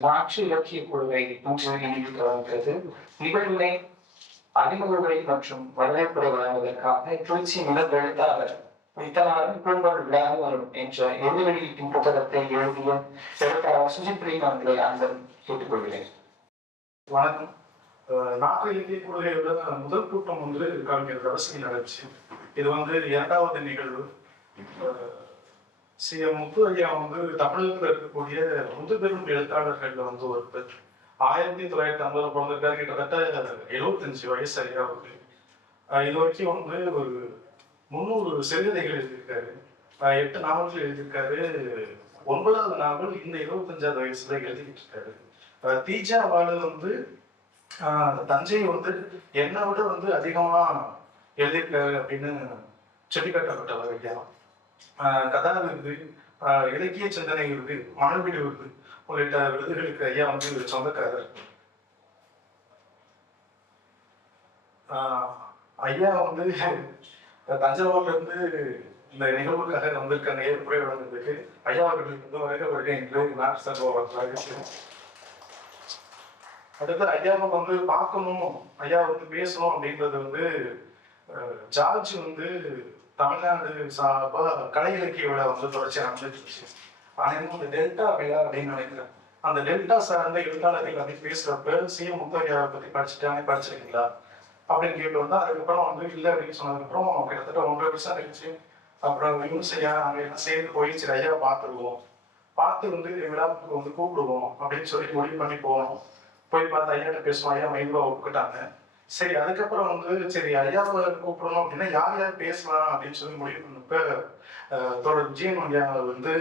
மாற்று இலக்கிய குழுவை இன்று இணைந்து தொடர்கிறது மற்றும் வரவேற்புரை வழங்குவதற்காக திருச்சி முதல் எழுத்தாளர் வித்தனாரின் குழுக்கள் வரும் என்ற எழுதி வெளியீட்டின் புத்தகத்தை எழுதிய எழுத்தாளர் சுஜித் பிரேம் அவர்களை அன்புடன் கேட்டுக்கொள்கிறேன். வணக்கம். அஹ் நாட்டு இலக்கிய கொள்கையோட முதல் கூட்டம் வந்து கவிஞர் ரவசி நடந்துச்சு இது வந்து இரண்டாவது நிகழ்வு. சி. எம். முத்து ஐயா வந்து தமிழகத்தில் இருக்கக்கூடிய முதுபெரும் எழுத்தாளர்கள்ல வந்து ஒருத்தர். ஆயிரத்தி தொள்ளாயிரத்தி ஐம்பதுல பிறந்திருக்காரு. கிட்டத்தட்ட எழுபத்தஞ்சு வயசு ஐயா அவருக்கு இது வரைக்கும் வந்து ஒரு முந்நூறு சிறுகதைகள் எழுதியிருக்காரு. எட்டு நாவல்கள் எழுதியிருக்காரு. ஒன்பதாவது நாவல் இந்த இருபத்தஞ்சாவது வயசுல எழுதிக்கிட்டு இருக்காரு தீஜா வாழ வந்து தஞ்சை வந்து என்னை விட வந்து அதிகமா எழுதியிருக்காரு அப்படின்னு சுட்டிக்காட்டப்பட்டவர் ஐயா. ஆஹ் கதா விருது இலக்கிய சிந்தனை விருது மணல்வீடு விருது உள்ளிட்ட விருதுகளுக்கு ஐயா வந்து சொந்தக்காரர். ஆஹ் ஐயா வந்து தஞ்சாவூர்ல இருந்து இந்த நிகழ்வுக்காக வந்திருக்காங்க ஏற்புரை வழங்குறதுக்கு ஐயா அவர்களுக்கு வந்து வருக வருகை என்று அடுத்து ஐயாவை வந்து பார்க்கணும் ஐயா வந்து பேசணும் அப்படின்றது வந்து அஹ், ஜார்ஜ் வந்து தமிழ்நாடு சார்பாக கலை இலக்கியோட விழா வந்து தொடர்ச்சி நடந்துச்சு ஆனால் இந்த டெல்டா விழா அப்படின்னு நினைக்கிறேன். அந்த டெல்டா சார்ந்த எழுத்தாளர்கள் வந்து பேசுறப்ப சிஎம் முத்தையாவை பத்தி படிச்சுட்டாங்க படிச்சிருக்கீங்களா? அப்படின்னு கேட்டு வந்தா அதுக்கப்புறம் வந்து இல்லை அப்படின்னு சொன்னதுக்கப்புறம் கிட்டத்தட்ட ஒன்றரை வருஷம் இருந்துச்சு அப்புறம் விமர்சையா நாங்கள் எல்லாம் சேர்ந்து போய் சரி ஐயா பார்த்துருவோம். பார்த்து வந்து விழாவுக்கு வந்து கூப்பிடுவோம் அப்படின்னு சொல்லி முடிவு பண்ணி போனோம். போய் பார்த்து ஐயாட்ட பேசுவோம். ஐயா மைதுவா ஒப்புக்கிட்டாங்க. சரி அதுக்கப்புறம் வந்து சரி ஐயா கூப்பிடணும் அப்படின்னா யார் யார் பேசலாம் அப்படின்னு சொல்லி முடிவு பண்ணப்ப அஹ், தோழர் விஜயன் ஐயா வந்து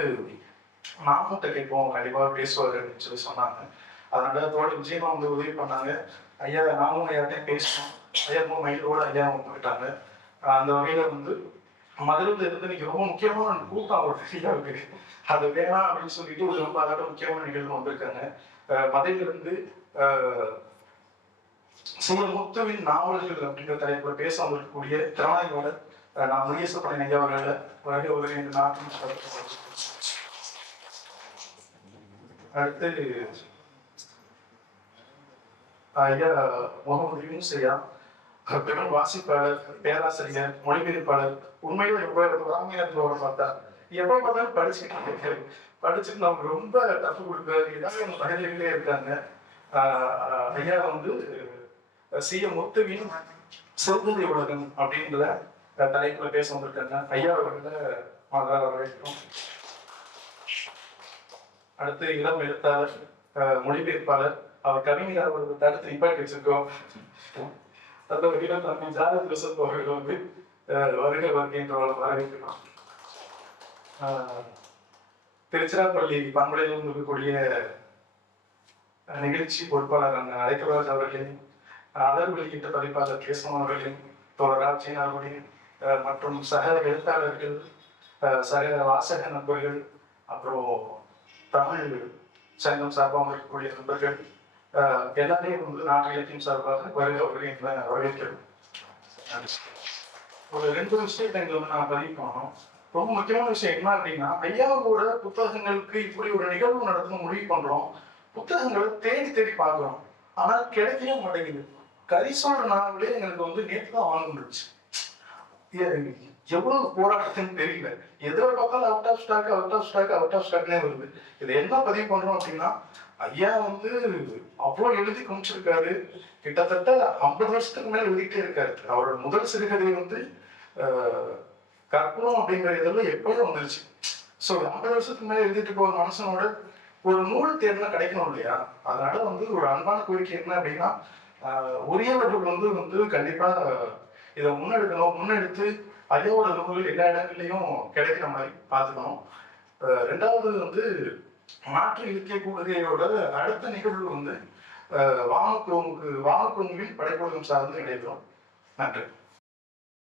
நாமத்தை கேட்போம் கண்டிப்பாக பேசுவார் அப்படின்னு சொல்லி சொன்னாங்க. அதனால தோழர் விஜயன் வந்து உதவி பண்ணாங்க. ஐயா நாமும் ஐயாட்டையும் பேசணும். ஐயா ரொம்ப மயிலோட ஐயா ஒப்புக்கிட்டாங்க அந்த வகையில வந்து மதுரையில இருந்து இன்னைக்கு ரொம்ப முக்கியமான கூட்டம் ஒரு ஐயாவுக்கு அது வேணாம் அப்படின்னு சொல்லிட்டு ஒரு ரொம்ப அதோட முக்கியமான நிகழ்வு வந்திருக்காங்க. அஹ், மதுரையில இருந்து அஹ், முத்துவின் நாவல்கள் அப்படிங்கிற தலைப்புல பேச வந்திருக்கக்கூடிய திறனாய்வாளர் நான் முனியேசப்படன் ஐயா அவர்களை வருகை உதவி என்று நாட்டின் அடுத்து ஐயா முகமது யூனுஸ் ஐயா பெரும் வாசிப்பாளர் பேராசிரியர் மொழிபெயர்ப்பாளர் உண்மையில எவ்வளவு ராமியாத்துல பார்த்தா எப்போ பார்த்தாலும் படிச்சுட்டு இருக்காரு. படிச்சுட்டு நமக்கு ரொம்ப டஃப் கொடுக்குறாரு ஏதாவது பகுதியிலே இருக்காங்க. ஐயா வந்து சிஎம் எம் முத்துவின் சிறுகதை உலகம் அப்படின்ற தலைப்புல பேச வந்திருக்காங்க ஐயா அவர்களை மகள வரவேற்கிறோம். அடுத்து இளம் எழுத்தாளர் மொழிபெயர்ப்பாளர் அவர் கவிஞர் அவர்கள் தடுத்து நிப்பாட்டி வச்சிருக்கோம். அந்த வகையில் தம்பி ஜானத் ரிசப் அவர்கள் வந்து ஆஹ் வருகை வருகின்றவர்கள் வரவேற்கிறோம். திருச்சிராப்பள்ளி பண்பலையில் இருக்கக்கூடிய நிகழ்ச்சி பொறுப்பாளர் அண்ணன் அழைக்கராஜ் அவர்களையும் அலர் வெளியிட்ட பதிப்பாளர் கேசவன் அவர்களையும் தோழர் மற்றும் சக எழுத்தாளர்கள் சக வாசக நண்பர்கள் அப்புறம் தமிழ் சங்கம் சார்பாக இருக்கக்கூடிய நண்பர்கள் எல்லாமே எல்லாரையும் வந்து நாட்டு இலக்கியம் சார்பாக வருகை அவர்களையும் வரவேற்கிறோம். ஒரு ரெண்டு விஷயத்தை எங்களை வந்து நான் பதிவு பண்ணணும். ரொம்ப முக்கியமான விஷயம் என்ன அப்படின்னா ஐயாவோட புத்தகங்களுக்கு இப்படி ஒரு நிகழ்வு நடத்தணும் முடிவு பண்றோம். புத்தகங்களை தேடி தேடி பார்க்கிறோம் ஆனால் கிடைக்கவே மாட்டேங்குது. கரிசோட நாவலே எங்களுக்கு வந்து நேற்று தான் வாங்க முடிச்சு எவ்வளவு போராட்டத்துன்னு தெரியல. எதிர பார்த்தாலும் out of stock out of stock out of ஸ்டாக்னே வருது. இது என்ன பதிவு பண்றோம் அப்படின்னா ஐயா வந்து அவ்வளோ எழுதி குமிச்சிருக்காரு. கிட்டத்தட்ட ஐம்பது வருஷத்துக்கு மேல எழுதிட்டே இருக்காரு. அவரோட முதல் சிறுகதை வந்து ஆஹ், கற்பூரம் அப்படிங்கிற இதெல்லாம் எப்பயும் வந்துருச்சு. ஸோ ஐம்பது வருஷத்துக்கு மேல எழுதிட்டு போற மனுஷனோட ஒரு நூல் தேர்னா கிடைக்கணும் இல்லையா? அதனால வந்து ஒரு அன்பான கோரிக்கை என்ன அப்படின்னா உரியவர்கள் வந்து வந்து கண்டிப்பா இதை முன்னெடுக்கணும். முன்னெடுத்து அதையோட நூல்கள் எல்லா இடங்கள்லையும் கிடைக்கிற மாதிரி பார்த்துக்கணும். ரெண்டாவது வந்து மாற்று இலக்கிய கூடுதையோட அடுத்த நிகழ்வு வந்து ஆஹ், வாமக்குழுவுக்கு படைப்புலகம் சார்ந்து நடைபெறும். நன்றி.